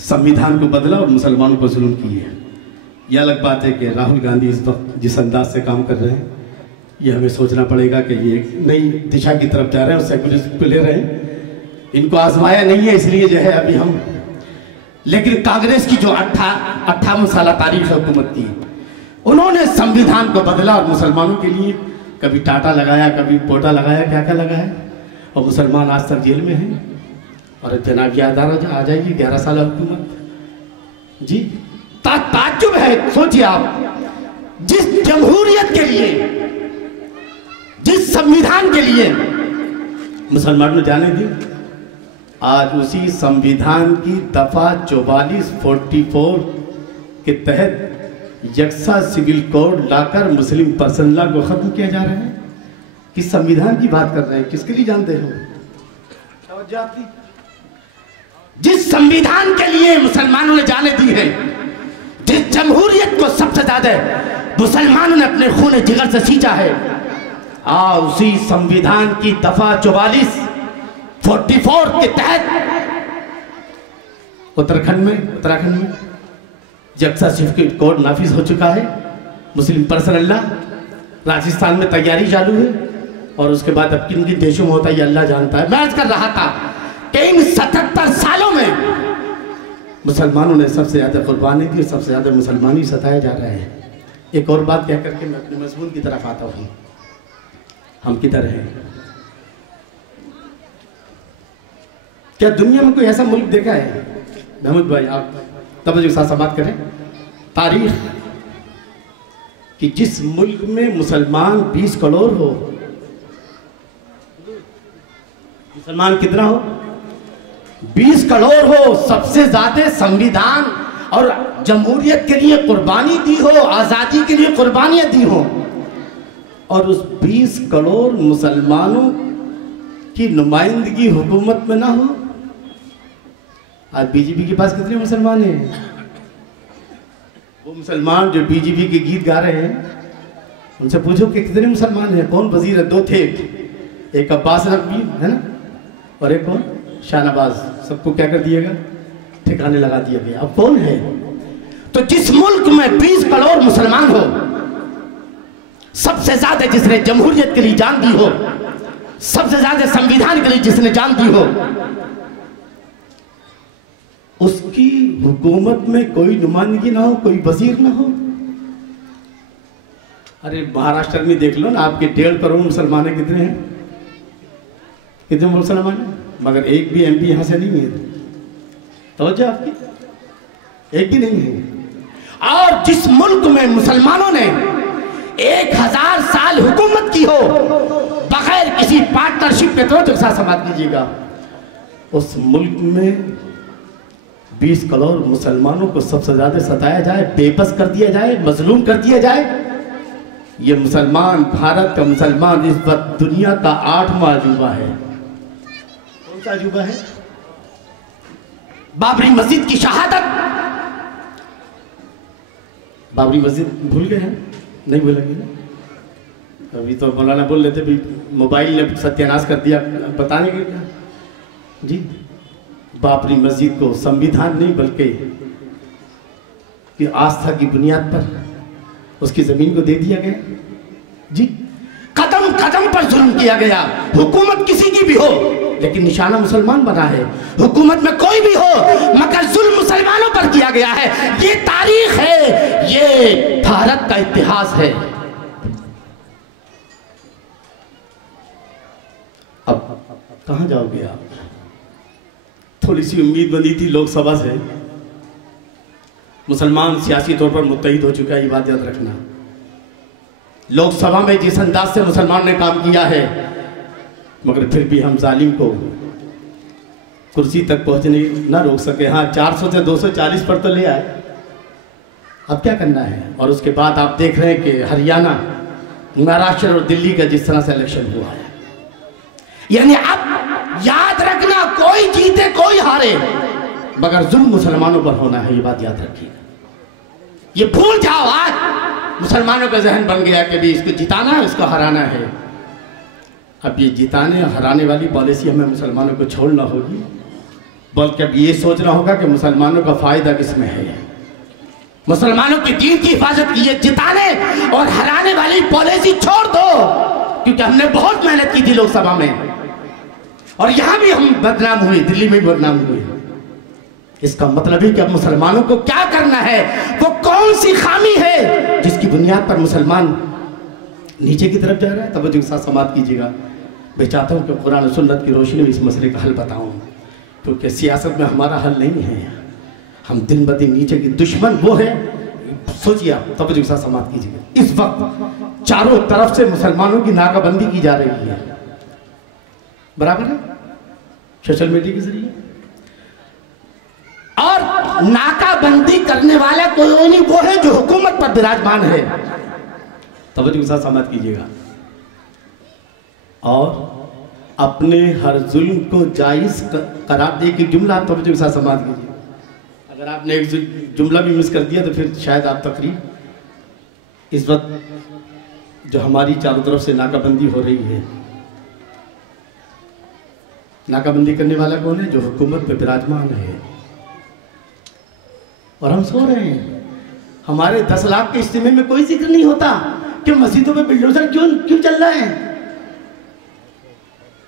संविधान को बदला और मुसलमानों पर जुल्म किए। यह अलग बात है कि राहुल गांधी इस वक्त जिस अंदाज से काम कर रहे हैं, ये हमें सोचना पड़ेगा कि ये एक नई दिशा की तरफ जा रहे हैं और सेक्युलरिज्म को ले रहे हैं। इनको आजमाया नहीं है, इसलिए जो है अभी हम, लेकिन कांग्रेस की जो 58 साल तारीख है हुकूमत की, उन्होंने संविधान को बदला और मुसलमानों के लिए कभी टाटा लगाया, कभी पोटा लगाया, क्या क्या लगाया, और मुसलमान आज तक जेल में हैं। और जनाब याद आ जाएगी 11 साल हुकूमत जी। ताज्जुब है, सोचिए आप, जिस जमहूरियत के लिए, जिस संविधान के लिए मुसलमानों ने जाने दी, आज उसी संविधान की दफा 44 के तहत यकसा सिविल कोड लाकर मुस्लिम पर्सन लॉ को खत्म किया जा रहा है। किस संविधान की बात कर रहे हैं, किसके लिए जानते हो? जिस संविधान के लिए मुसलमानों ने जाने दी है, जिस जमहूरियत को सबसे ज्यादा मुसलमानों ने अपने खून जिगर से सींचा है, उसी संविधान की दफा 44 के तहत उत्तराखंड में यकसा सिविल कोड नाफिज हो चुका है। मुस्लिम पर्सनल लॉ राजस्थान में तैयारी चालू है, और उसके बाद अब किन किन देशों में होता है ये अल्लाह जानता है। मैं आज कर रहा था कि इन 77 सालों में मुसलमानों ने सबसे ज्यादा कुर्बानी दी, सबसे ज्यादा मुसलमानी सताए जा रहे हैं। एक और बात कह करके मैं अपने मजमून की तरफ आता हूँ। हम किधर हैं? क्या दुनिया में कोई ऐसा मुल्क देखा है? महमूद भाई आप तवज्जो के साथ बात करें। तारीख कि जिस मुल्क में मुसलमान 20 करोड़ हो, मुसलमान कितना हो? 20 करोड़ हो, सबसे ज्यादा संविधान और जमहूरियत के लिए कुर्बानी दी हो, आजादी के लिए कुर्बानियां दी हो, और उस 20 करोड़ मुसलमानों की नुमाइंदगी हुकूमत में ना हो। आज बीजेपी के पास कितने मुसलमान हैं? वो मुसलमान जो बीजेपी के गीत गा रहे हैं, उनसे पूछो कि कितने मुसलमान हैं? कौन वजीर है? 2 थे, एक अब्बास नकवी है ना, और एक कौन? शाहनवाज। सबको क्या कर दिएगा? ठिकाने लगा दिया गया। अब कौन है? तो जिस मुल्क में 20 करोड़ मुसलमान हो, सबसे ज्यादा जिसने जमहूरियत के लिए जान दी हो, सबसे ज्यादा संविधान के लिए जिसने जान दी हो, उसकी हुकूमत में कोई नुमाइंदगी ना हो, कोई वजीर ना हो। अरे महाराष्ट्र में देख लो ना, आपके 1.5 करोड़ मुसलमान हैं। कितने हैं? कितने मुसलमान हैं? मगर एक भी MP यहां से नहीं है। तवज्जो आपकी, एक भी नहीं है। और जिस मुल्क में मुसलमानों ने 1000 साल हुकूमत की हो बगैर किसी पार्टनरशिप के, तो साथ समाप्त कीजिएगा, उस मुल्क में 20 करोड़ मुसलमानों को सबसे ज्यादा सताया जाए, बेबस कर दिया जाए, मजलूम कर दिया जाए। ये मुसलमान, भारत का मुसलमान इस वक्त दुनिया का 8वां अजूबा है। कौन सा अजूबा है? बाबरी मस्जिद की शहादत। बाबरी मस्जिद भूल गए हैं? नहीं भूलेंगे ना। अभी तो मौलाना बोल रहे थे भी मोबाइल ने सत्यानाश कर दिया, बताने के क्या जी। बाबरी मस्जिद को संविधान नहीं बल्कि कि आस्था की बुनियाद पर उसकी जमीन को दे दिया गया जी। कदम कदम पर जुल्म किया गया। हुकूमत किसी की भी हो, लेकिन निशाना मुसलमान बना है। हुकूमत में कोई भी हो, मगर जुल्म मुसलमानों पर किया गया है। ये तारीख है, ये भारत का इतिहास है। अब कहां जाओगे आप? थोड़ी सी उम्मीद बनी थी लोकसभा से। मुसलमान सियासी तौर पर मुत्तहिद हो चुका है, ये बात याद रखना। लोकसभा में जिस अंदाज से मुसलमान ने काम किया है, मगर फिर भी हम जालिम को कुर्सी तक पहुंचने ना रोक सके। हाँ, 400 से 240 पर तो ले आए। अब क्या करना है? और उसके बाद आप देख रहे हैं कि हरियाणा, महाराष्ट्र और दिल्ली का जिस तरह से इलेक्शन हुआ है, यानी अब याद रखना, कोई जीते कोई हारे, मगर जुल्म मुसलमानों पर होना है। ये बात याद रखिएगा, ये भूल जाओ। आज मुसलमानों का जहन बन गया कि भी इसको जिताना है, इसको हराना है। अब ये जिताने हराने वाली पॉलिसी हमें मुसलमानों को छोड़ना होगी। बल्कि अब ये सोचना होगा कि मुसलमानों का फायदा किसमें है। मुसलमानों की दीन की हिफाजत की, ये जिताने और हराने वाली पॉलिसी छोड़ दो, क्योंकि हमने बहुत मेहनत की थी लोकसभा में और यहां भी हम बदनाम हुए, दिल्ली में भी बदनाम हुए। इसका मतलब है कि अब मुसलमानों को क्या करना है, वो कौन सी खामी है जिसकी बुनियाद पर मुसलमान नीचे की तरफ जा रहा है। तवज्जो के साथ समाप्त कीजिएगा। मैं चाहता हूं कि कुरान और सुन्नत की रोशनी में इस मसले का हल बताऊं, क्योंकि सियासत में हमारा हल नहीं है। हम दिन ब दिन नीचे की दुश्मन वो है। सोचिए आप, तवज्जो के साथ समाप्त कीजिएगा। इस वक्त चारों तरफ से मुसलमानों की नाकाबंदी की जा रही है, बराबर है, सोशल मीडिया के जरिए। और नाकाबंदी करने वाला कोई नहीं, वो है जो हुकूमत पर विराजमान है। तवज्जो के साथ समाप्त कीजिएगा। और अपने हर जुल्म को जायज करार दे के जुमला, तवज्जो के साथ समाप्त कीजिए। अगर आपने एक जुमला भी मिस कर दिया तो फिर शायद आप तकरीर, इस वक्त जो हमारी चारों तरफ से नाकाबंदी हो रही है, नाकाबंदी करने वाला कौन है? जो हुकूमत पे विराजमान है। और हम सो रहे हैं। हमारे 10 लाख के इज्तिमा में कोई जिक्र नहीं होता कि मस्जिदों में बिल्डोजर क्यों चल रहा है।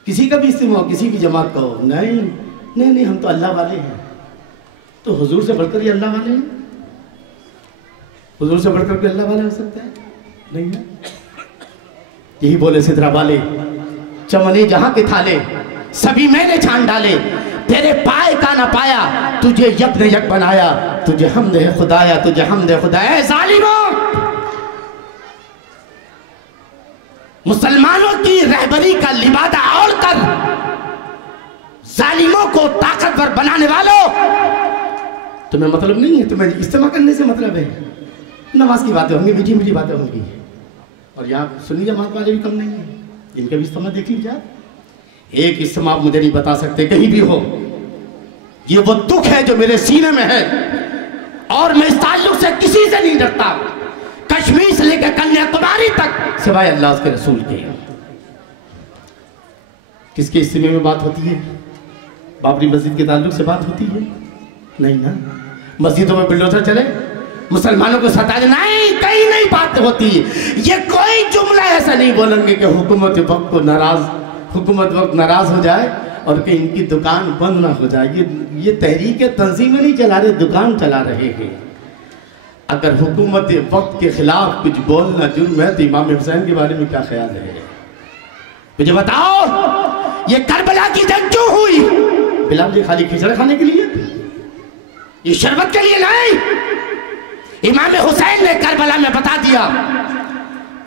किसी का भी इज्तिमा हो, किसी की जमात का हो, नहीं, हम तो अल्लाह वाले हैं। तो हुजूर से बढ़कर ये अल्लाह वाले हैं? हुजूर से बढ़कर के अल्लाह वाले हो सकते हैं? नहीं है। यही बोले सिदरा वाले, चमने जहां के थाले सभी मैंने छान डाले, तेरे पाए का ना पाया, तुझे यक ने यक बनाया, तुझे हमद है खुदाया, तुझे हमद है खुदाया। जालिमों, मुसलमानों की रहबरी का लिबादा ओढ़ कर जालिमों को ताकतवर बनाने वालों, तुम्हें मतलब नहीं है, तुम्हें इस्तेमाल करने से मतलब है। नमाज की बातें होंगी, मीठी मीठी बातें होंगी, और यहाँ सुन्नी जमात वाले भी कम नहीं है, इनका भी इस्तेमाल देख लीजिए। एक इस्तेमाल मुझे नहीं बता सकते कहीं भी हो। ये वो दुख है जो मेरे सीने में है, और मैं इस ताल्लुक से किसी से नहीं डरता, कश्मीर से लेकर कन्याकुमारी तक, सिवाय अल्लाह के रसूल के। किसके इस्तेमाल में बात होती है? बाबरी मस्जिद के ताल्लुक से बात होती है? नहीं ना। मस्जिदों में बिल्डोजर चले, मुसलमानों को सता दे, नहीं, कहीं नहीं बात होती। ये कोई जुमला ऐसा नहीं बोलेंगे कि हुकूमत वक्त नाराज हो जाए और कि इनकी दुकान बंद ना हो जाए। ये तहरीक तंजीमें नहीं चला रहे, दुकान चला रहे हैं। अगर हुकूमत वक्त के खिलाफ कुछ बोलना जुर्म है तो इमाम हुसैन के बारे में क्या ख्याल है? मुझे बताओ, ये करबला की जंग क्यों हुई? बिलाल जी खाली खिचड़ा खाने के लिए? ये शरबत के लिए नहीं। इमाम हुसैन ने करबला में बता दिया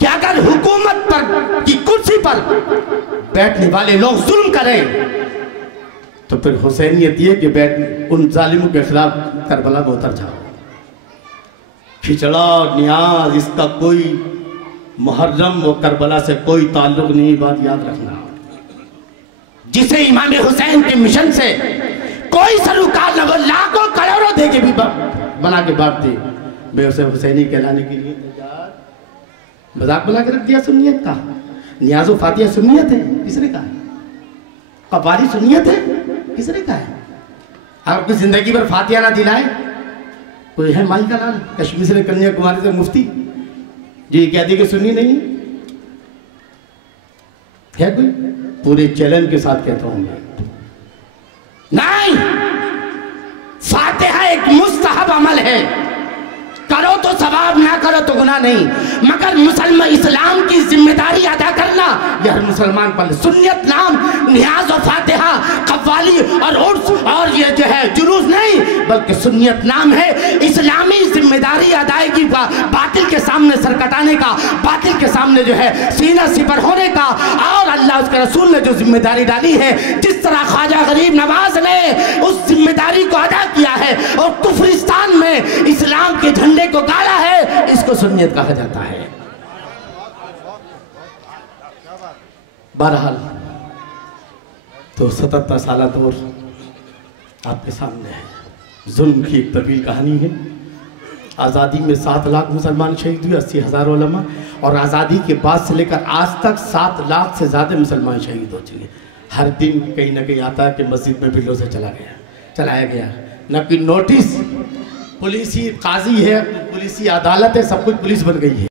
कि अगर हुकूमत पर की कुर्सी पर बैठने वाले लोग जुल्म करें तो फिर हुसैनियत ये कि बैठ उन जालिमों के खिलाफ करबला में उतर जाओ। खिचड़ा और नियाज, इसका कोई मुहर्रम और करबला से कोई ताल्लुक नहीं, बात याद रखना। जिसे इमाम हुसैन के मिशन से कोई सरोकार न, वो लाखों करोड़ों दे के भी बना के बांटते, मैं उसे हुसैनी कहलाने के लिए मजाक बना के रख दिया सुन्नियत का। नियाज़ो फातिहा सुन्नियत है, किसने कहा है? कवारी सुन्नियत है, किसने कहा है? आपकी जिंदगी भर फातिहा ना दिलाए कोई है? माई का लाल कश्मीर से कन्याकुमारी से मुफ्ती जो ये कह दी कि सुन्नी नहीं है कोई? पूरे चैलेंज के साथ कहता हूं मैं, नहीं, फातिहा एक मुस्तहब अमल है, करो तो सवाब, ना करो तो गुनाह नहीं। मगर मुसलमान इस्लाम की जिम्मेदारी अदा करना यह हर मुसलमान पर। सुन्नियत नाम नियाज और फातिहा, कव्वाली और उर्स और ये जो है जुलूस नहीं, बल्कि सुन्नियत नाम है इस्लामी जिम्मेदारी अदायगी का, बातिल के सामने सर कटाने का, बातिल के सामने जो है सीना सिपर होने का। और अल्लाह उसके रसूल ने जो जिम्मेदारी डाली है, जिस तरह ख्वाजा गरीब नवाज ने उस जिम्मेदारी को अदा किया है और कुफरिस्तान में इस्लाम के झंडे को गाड़ा है, इसको सुन्नियत कहा जाता है। बहरहाल तो 77 साल दौर आपके सामने है। जुल्म की एक तवील कहानी है। आज़ादी में 7 लाख मुसलमान शहीद हुए, 80,000 उलमा, और आज़ादी के बाद से लेकर आज तक 7 लाख से ज़्यादा मुसलमान शहीद हो चुके। हर दिन कहीं ना कहीं आता है कि मस्जिद में बिल्डोजर चला गया, चलाया गया, न कि नोटिस। पुलिस ही काजी है, पुलिस ही अदालत है, सब कुछ पुलिस बन गई है।